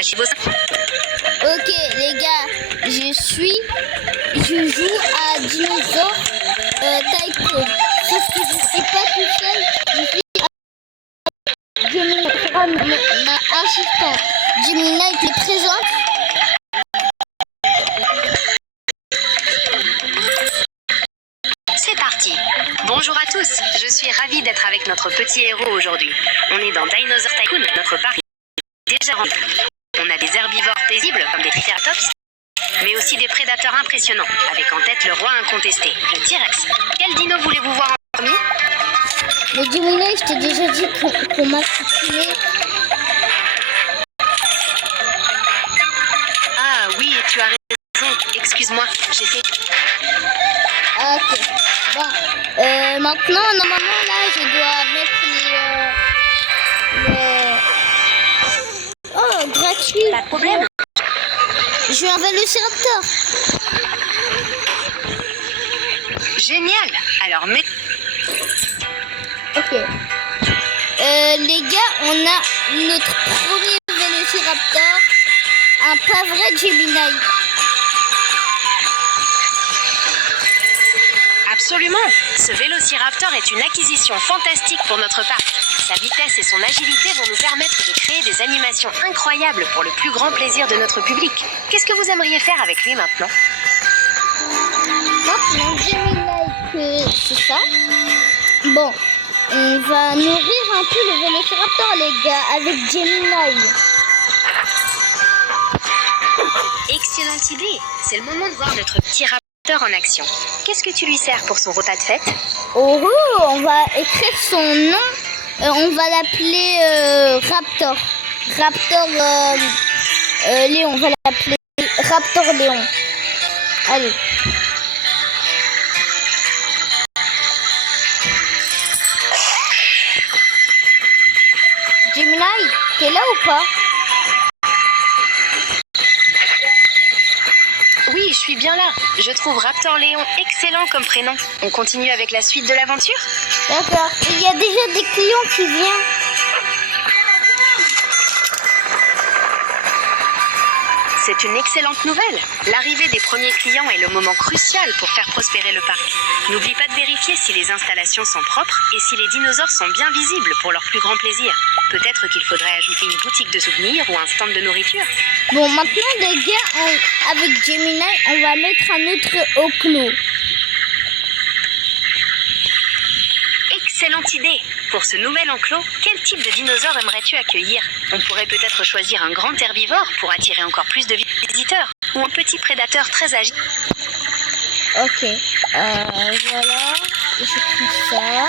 Attachez vos... Ok, les gars, je joue à Dinosaur Tycoon. Sauf que je suis pas tout seul, je suis Gemini, ma assistante. Gemini était présente. C'est parti. Bonjour à tous, je suis ravie d'être avec notre petit héros aujourd'hui. On est dans Dinosaur Tycoon, notre parc est déjà rempli. On a des herbivores paisibles comme des triceratops, mais aussi des prédateurs impressionnants, avec en tête le roi incontesté, le T-Rex. Quel dino voulez-vous voir en premier? Le Gemini, je t'ai déjà dit qu'on m'a supprimé. Ah oui, tu as raison. Excuse-moi, j'ai fait... Ah, ok. Bon, maintenant, normalement, là, je dois mettre Oh, gratuit. Pas de problème. Je veux un Vélociraptor. Génial. Alors, mais... Ok. Les gars, on a notre premier Vélociraptor. Un pas vrai Gemini. Absolument. Ce Vélociraptor est une acquisition fantastique pour notre parc. Sa vitesse et son agilité vont nous permettre de créer des animations incroyables pour le plus grand plaisir de notre public. Qu'est-ce que vous aimeriez faire avec lui maintenant? Maintenant, Gemini, c'est ça. Bon, on va nourrir un peu le Vélociraptor, les gars, avec Gemini. Excellente idée. C'est le moment de voir notre petit raptor en action. Qu'est-ce que tu lui sers pour son repas de fête? Oh, on va écrire son nom. On va l'appeler Raptor. Raptor Léon. On va l'appeler Raptor Léon. Allez. Gemini, t'es là ou pas? Oui, je suis bien là. Je trouve Raptor Léon excellent comme prénom. On continue avec la suite de l'aventure? D'accord. Il y a déjà des clients qui viennent. C'est une excellente nouvelle. L'arrivée des premiers clients est le moment crucial pour faire prospérer le parc. N'oublie pas de vérifier si les installations sont propres et si les dinosaures sont bien visibles pour leur plus grand plaisir. Peut-être qu'il faudrait ajouter une boutique de souvenirs ou un stand de nourriture. Bon, maintenant les gars, avec Gemini, on va mettre un autre enclos. Excellente idée. Pour ce nouvel enclos, quel type de dinosaure aimerais-tu accueillir? On pourrait peut-être choisir un grand herbivore pour attirer encore plus de visiteurs, ou un petit prédateur très agile. Ok, voilà, j'écris ça.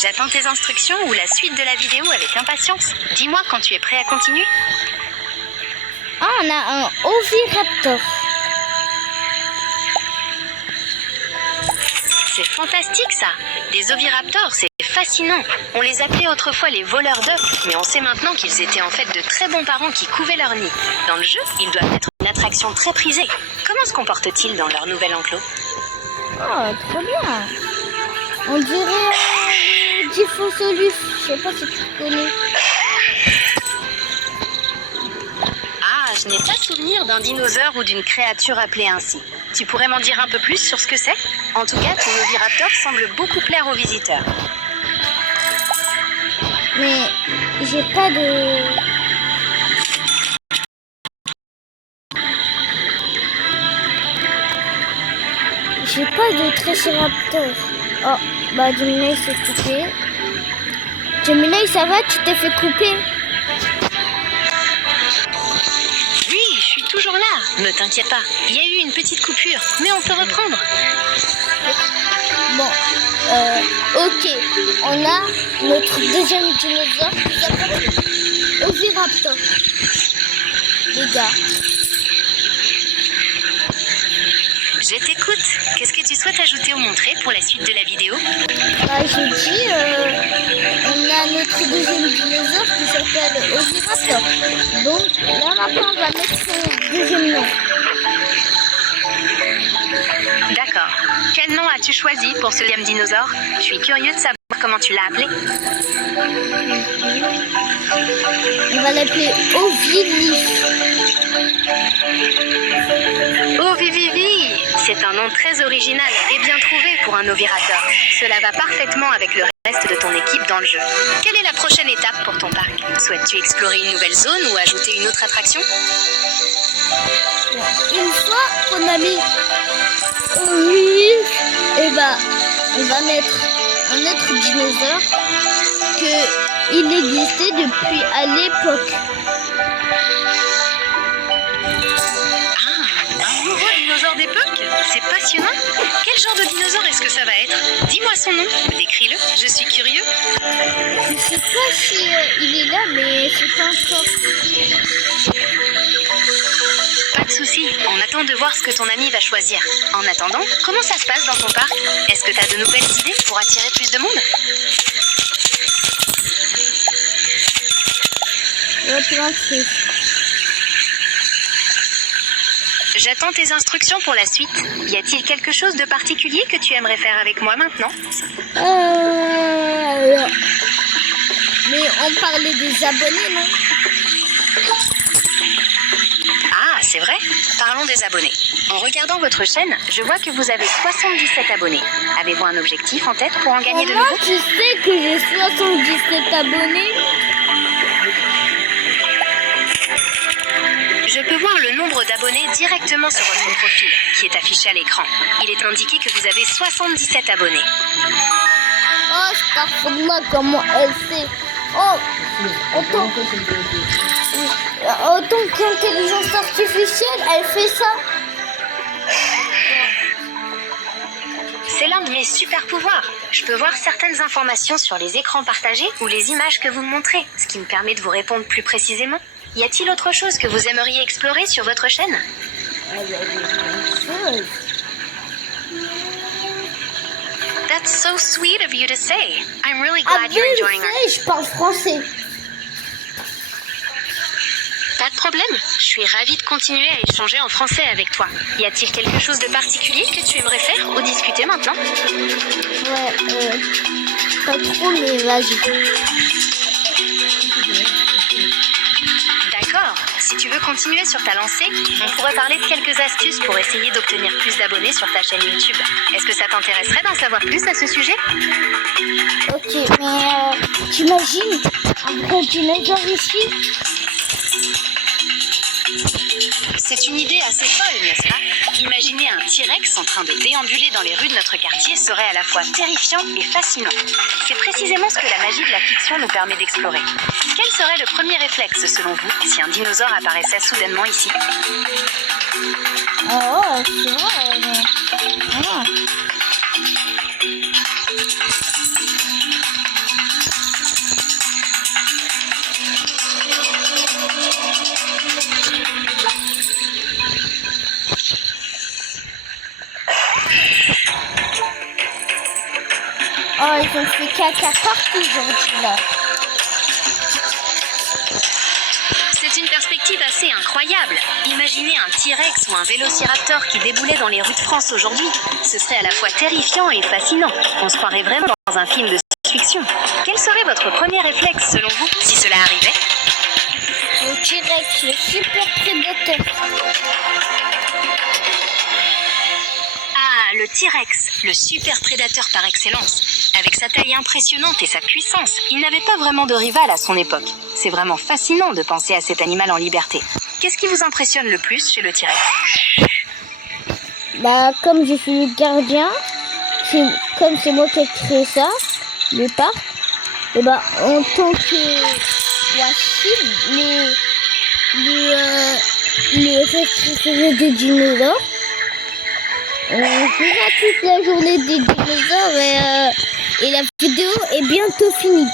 J'attends tes instructions ou la suite de la vidéo avec impatience. Dis-moi quand tu es prêt à continuer. Ah, on a un Oviraptor. C'est fantastique ça. Des oviraptors, c'est fascinant. On les appelait autrefois les voleurs d'œufs, mais on sait maintenant qu'ils étaient en fait de très bons parents qui couvaient leur nid. Dans le jeu, ils doivent être une attraction très prisée. Comment se comportent-ils dans leur nouvel enclos? Oh, trop bien. On dirait Diphossolus. Je sais pas si tu connais. Ah, je n'ai pas souvenir d'un dinosaure ou d'une créature appelée ainsi. Tu pourrais m'en dire un peu plus sur ce que c'est? En tout cas, ton oviraptor semble beaucoup plaire aux visiteurs. Mais j'ai pas de... J'ai pas de Triceratops. Oh, bah Gemini s'est coupé. Gemini, ça va? Tu t'es fait couper? Oui, je suis toujours là. Ne t'inquiète pas. Il y a eu une petite coupure, mais on peut reprendre. Bon, ok. On a notre deuxième dinosaure qui s'appelle Oviraptor. Les gars. Je t'écoute. Qu'est-ce que tu souhaites ajouter ou montrer pour la suite de la vidéo? Bah, j'ai dit, on a notre deuxième dinosaure qui s'appelle Oviraptor. Donc, là, maintenant, on va mettre son deuxième nom. D'accord. Quel nom as-tu choisi pour ce deuxième dinosaure? Je suis curieux de savoir comment tu l'as appelé. l'appeler Ovilif. Oh Vivivi, c'est un nom très original et bien trouvé pour un ovirateur. Cela va parfaitement avec le reste de ton équipe dans le jeu. Quelle est la prochaine étape pour ton parc? Souhaites-tu explorer une nouvelle zone ou ajouter une autre attraction? Une fois qu'on a mis Ovilif, et bah, on va mettre un autre dinosaure il existait depuis à l'époque. Un nouveau dinosaure d'époque? C'est passionnant. Quel genre de dinosaure est-ce que ça va être? Dis-moi son nom, décris-le, je suis curieux. Je sais pas si il est là, mais c'est pas encore. Pas de souci, on attend de voir ce que ton ami va choisir. En attendant, comment ça se passe dans ton parc? Est-ce que tu as de nouvelles idées pour attirer plus de monde? J'attends tes instructions pour la suite. Y a-t-il quelque chose de particulier que tu aimerais faire avec moi maintenant? Mais on parlait des abonnés, non? Ah, c'est vrai? Parlons des abonnés. En regardant votre chaîne, je vois que vous avez 77 abonnés. Avez-vous un objectif en tête pour en gagner de nouveaux? Tu sais que j'ai 77 abonnés? Je peux voir le nombre d'abonnés directement sur votre profil, qui est affiché à l'écran. Il est indiqué que vous avez 77 abonnés. Oh, Starfall, comment elle sait? Oh, en tant qu'intelligence artificielle, elle fait ça. C'est l'un de mes super pouvoirs. Je peux voir certaines informations sur les écrans partagés ou les images que vous me montrez, ce qui me permet de vous répondre plus précisément. Y a-t-il autre chose que vous aimeriez explorer sur votre chaîne? That's so sweet of you to say. I'm really glad you're enjoying our... Je parle français. Pas de problème. Je suis ravie de continuer à échanger en français avec toi. Y a-t-il quelque chose de particulier que tu aimerais faire ou discuter maintenant? Ouais, pas trop, mais vas-y. D'accord. Si tu veux continuer sur ta lancée, on pourrait parler de quelques astuces pour essayer d'obtenir plus d'abonnés sur ta chaîne YouTube. Est-ce que ça t'intéresserait d'en savoir plus à ce sujet? Ok, mais t'imagines un gros dinosaure ici? C'est une idée assez folle, n'est-ce pas? Imaginer un T-Rex en train de déambuler dans les rues de notre quartier serait à la fois terrifiant et fascinant. C'est précisément ce que la magie de la fiction nous permet d'explorer. Quel serait le premier réflexe, selon vous, si un dinosaure apparaissait soudainement ici? Oh, c'est vrai. Ah. Oh, ils ont fait caca partout aujourd'hui là. C'est une perspective assez incroyable. Imaginez un T-Rex ou un vélociraptor qui déboulait dans les rues de France aujourd'hui. Ce serait à la fois terrifiant et fascinant. On se croirait vraiment dans un film de science-fiction. Quel serait votre premier réflexe selon vous si cela arrivait? Le T-Rex, le super prédateur. Ah, le T-Rex, le super prédateur par excellence. Avec sa taille impressionnante et sa puissance, il n'avait pas vraiment de rival à son époque. C'est vraiment fascinant de penser à cet animal en liberté. Qu'est-ce qui vous impressionne le plus chez le T-Rex? Bah, comme je suis le gardien, comme c'est moi qui ai créé ça, le parc, et bah, en tant que la cible, le responsable des dinosaures, on verra toute la journée des dinosaures et la vidéo est bientôt finie.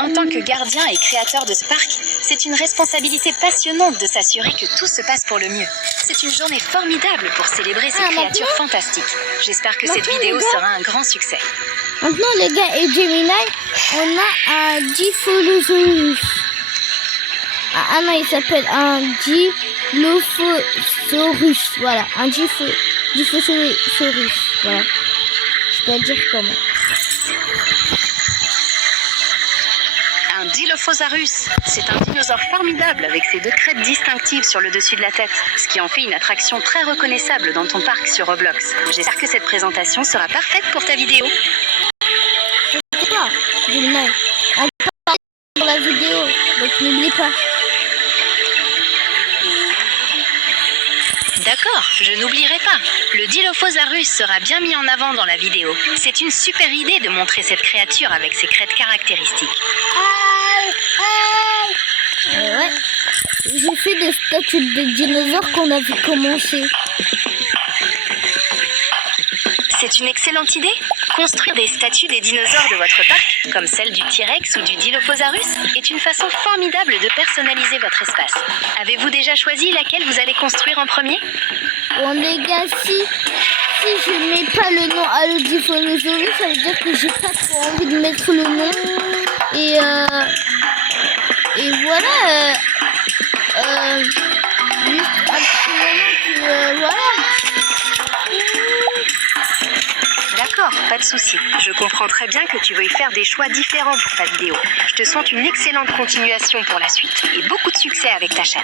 En tant que gardien et créateur de ce parc, c'est une responsabilité passionnante de s'assurer que tout se passe pour le mieux. C'est une journée formidable pour célébrer ces créatures fantastiques. J'espère que cette vidéo sera un grand succès. Maintenant, les gars et Gemini, on a un Dilophosaurus. Ah non, il s'appelle un Dilophosaurus. Voilà, un Dilophosaurus. Voilà. Je peux pas dire comment. Dilophosaurus. C'est un dinosaure formidable avec ses 2 crêtes distinctives sur le dessus de la tête, ce qui en fait une attraction très reconnaissable dans ton parc sur Roblox. J'espère que cette présentation sera parfaite pour ta vidéo. C'est ça, Gemini. On parle dans la vidéo, donc n'oublie pas. D'accord, je n'oublierai pas. Le Dilophosaurus sera bien mis en avant dans la vidéo. C'est une super idée de montrer cette créature avec ses crêtes caractéristiques. Ouais. J'ai fait des statues de dinosaures qu'on a vu commencer. C'est une excellente idée. Construire des statues des dinosaures de votre parc, comme celle du T-Rex ou du Dilophosaurus, est une façon formidable de personnaliser votre espace. Avez-vous déjà choisi laquelle vous allez construire en premier? Bon les gars, si je mets pas le nom à l'Dilophosaurus, ça veut dire que j'ai pas trop envie de mettre le nom. Et voilà. Juste un petit moment que voilà. D'accord, pas de souci. Je comprends très bien que tu veuilles faire des choix différents pour ta vidéo. Je te souhaite une excellente continuation pour la suite et beaucoup de succès avec ta chaîne.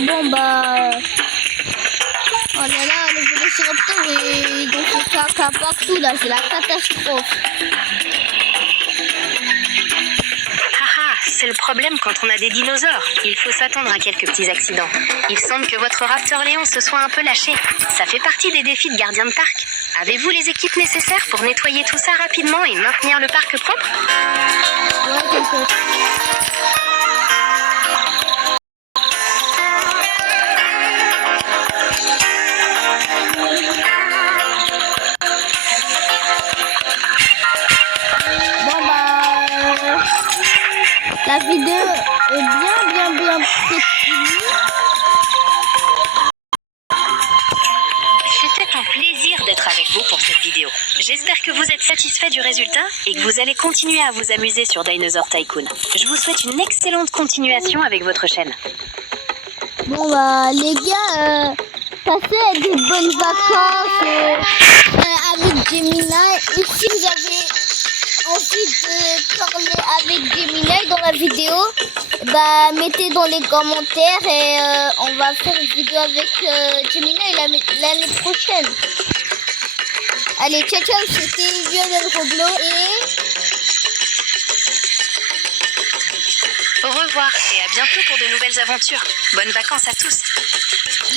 Bon bah... Oh là là, le vélociraptor ils ont fait caca partout là, c'est la catastrophe. C'est le problème quand on a des dinosaures. Il faut s'attendre à quelques petits accidents. Il semble que votre Raptor Léon se soit un peu lâché. Ça fait partie des défis de gardien de parc. Avez-vous les équipes nécessaires pour nettoyer tout ça rapidement et maintenir le parc propre? Ouais, t'inquiète. La vidéo est bien précise. C'était un plaisir d'être avec vous pour cette vidéo. J'espère que vous êtes satisfait du résultat et que vous allez continuer à vous amuser sur Dinosaur Tycoon. Je vous souhaite une excellente continuation avec votre chaîne. Bon bah les gars, passez des bonnes vacances avec Gemini. Et si vous avez envie de parler avec Gemini dans la vidéo, bah mettez dans les commentaires et on va faire une vidéo avec Gemini l'année prochaine. Allez, ciao ciao, c'était Lionel Roblo et... Au revoir et à bientôt pour de nouvelles aventures. Bonnes vacances à tous.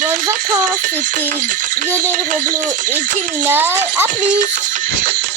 Bonnes vacances, c'était Lionel Roblo et Gemini. À plus.